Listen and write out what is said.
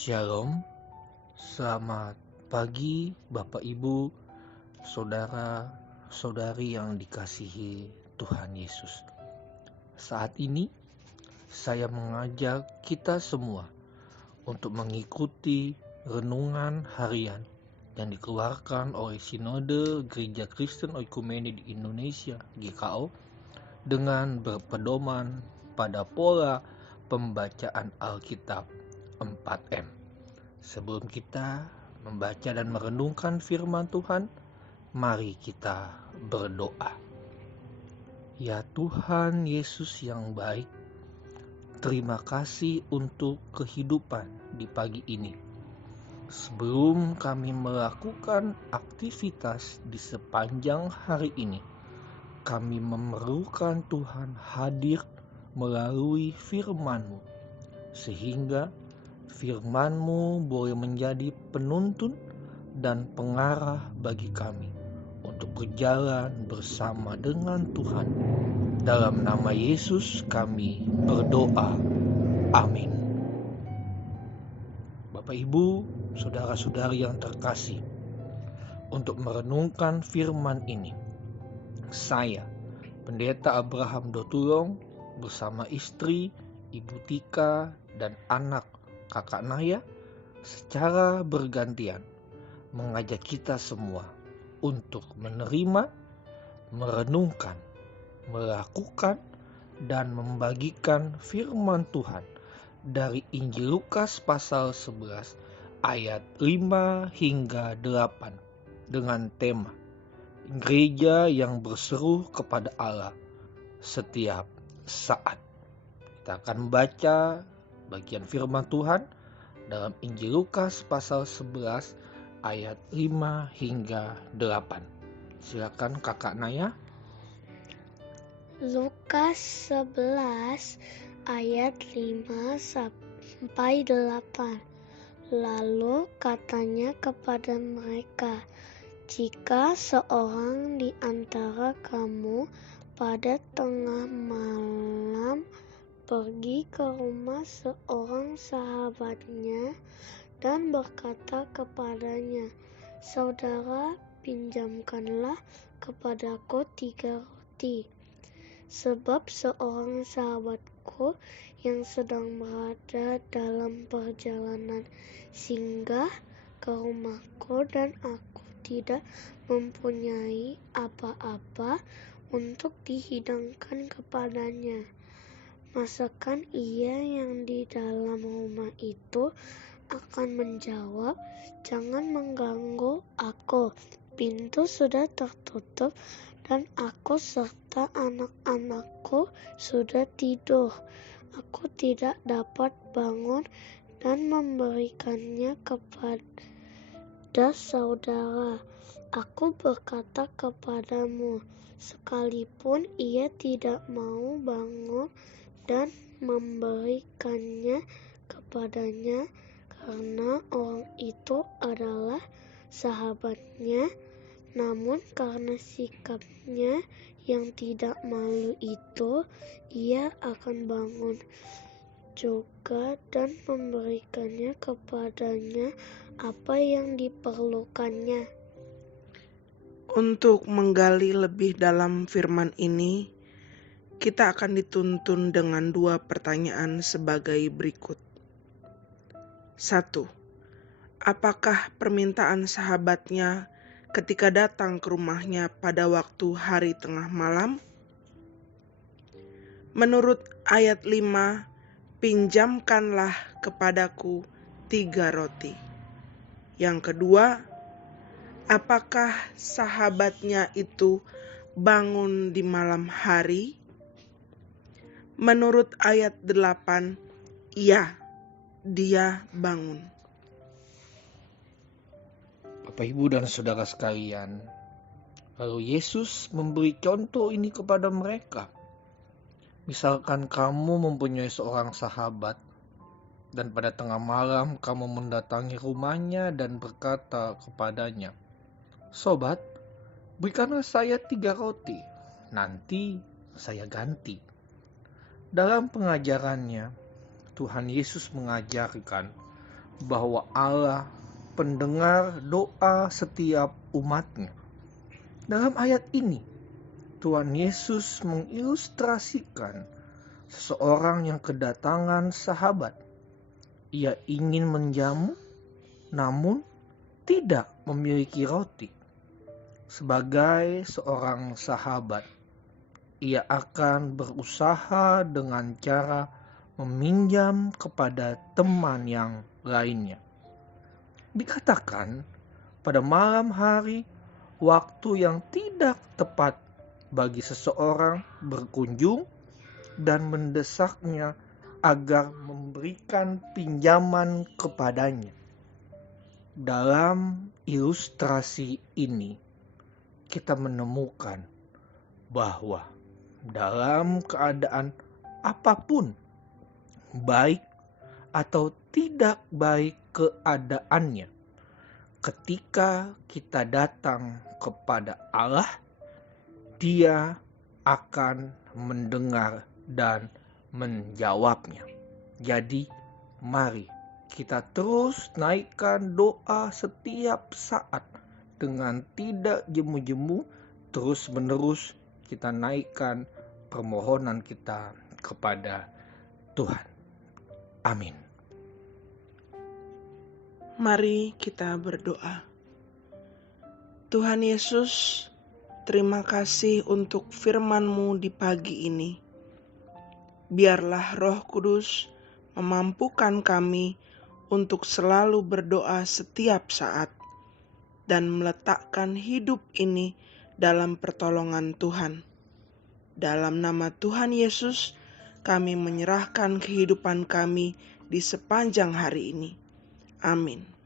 Shalom, selamat pagi Bapak Ibu, saudara-saudari yang dikasihi Tuhan Yesus. Saat ini saya mengajak kita semua untuk mengikuti renungan harian yang dikeluarkan oleh Sinode Gereja Kristen Oikumene di Indonesia (GKO) dengan berpedoman pada pola pembacaan Alkitab 4M. Sebelum kita membaca dan merenungkan firman Tuhan, mari kita berdoa. Ya Tuhan Yesus yang baik, terima kasih untuk kehidupan di pagi ini. Sebelum kami melakukan aktivitas di sepanjang hari ini, kami memerlukan Tuhan hadir melalui firman-Mu, sehingga firman-Mu boleh menjadi penuntun dan pengarah bagi kami untuk berjalan bersama dengan Tuhan. Dalam nama Yesus kami berdoa. Amin. Bapak Ibu, saudara-saudari yang terkasih, untuk merenungkan firman ini, saya, Pendeta Abraham Dotulong, bersama istri, Ibu Tika, dan anak Kakak Naya, secara bergantian mengajak kita semua untuk menerima, merenungkan, melakukan, dan membagikan firman Tuhan dari Injil Lukas pasal 11 ayat 5 hingga 8 dengan tema Gereja yang berseru kepada Allah setiap saat. Kita akan membaca bagian firman Tuhan dalam Injil Lukas pasal 11 ayat 5 hingga 8. Silakan Kakak Naya. Lukas 11 ayat 5 sampai 8. Lalu katanya kepada mereka, jika seorang di antara kamu pada tengah malam pergi ke rumah seorang sahabatnya dan berkata kepadanya, saudara, pinjamkanlah kepadaku 3 roti, sebab seorang sahabatku yang sedang berada dalam perjalanan singgah ke rumahku dan aku tidak mempunyai apa-apa untuk dihidangkan kepadanya. Masakan ia yang di dalam rumah itu akan menjawab, jangan mengganggu aku, pintu sudah tertutup dan aku serta anak-anakku sudah tidur. Aku tidak dapat bangun dan memberikannya kepada saudara. Aku berkata kepadamu, sekalipun ia tidak mau bangun dan memberikannya kepadanya, karena orang itu adalah sahabatnya, namun karena sikapnya yang tidak malu itu, ia akan bangun juga dan memberikannya kepadanya apa yang diperlukannya. Untuk menggali lebih dalam firman ini, kita akan dituntun dengan 2 pertanyaan sebagai berikut. 1. Apakah permintaan sahabatnya ketika datang ke rumahnya pada waktu hari tengah malam? Menurut ayat 5, pinjamkanlah kepadaku 3 roti. Yang kedua, apakah sahabatnya itu bangun di malam hari? Menurut ayat 8, iya, dia bangun. Bapak Ibu dan saudara sekalian, lalu Yesus memberi contoh ini kepada mereka. Misalkan kamu mempunyai seorang sahabat dan pada tengah malam kamu mendatangi rumahnya dan berkata kepadanya, sobat, berikanlah saya 3 roti, nanti saya ganti. Dalam pengajarannya, Tuhan Yesus mengajarkan bahwa Allah pendengar doa setiap umatnya. Dalam ayat ini, Tuhan Yesus mengilustrasikan seseorang yang kedatangan sahabat. Ia ingin menjamu, namun tidak memiliki roti. Sebagai seorang sahabat, ia akan berusaha dengan cara meminjam kepada teman yang lainnya. Dikatakan pada malam hari, waktu yang tidak tepat bagi seseorang berkunjung dan mendesaknya agar memberikan pinjaman kepadanya. Dalam ilustrasi ini, kita menemukan bahwa dalam keadaan apapun, baik atau tidak baik keadaannya, ketika kita datang kepada Allah, Dia akan mendengar dan menjawabnya. Jadi, mari kita terus naikkan doa setiap saat dengan tidak jemu-jemu, terus-menerus kita naikkan permohonan kita kepada Tuhan. Amin. Mari kita berdoa. Tuhan Yesus, terima kasih untuk firman-Mu di pagi ini. Biarlah Roh Kudus memampukan kami untuk selalu berdoa setiap saat dan meletakkan hidup ini dalam pertolongan Tuhan. Dalam nama Tuhan Yesus, kami menyerahkan kehidupan kami di sepanjang hari ini. Amin.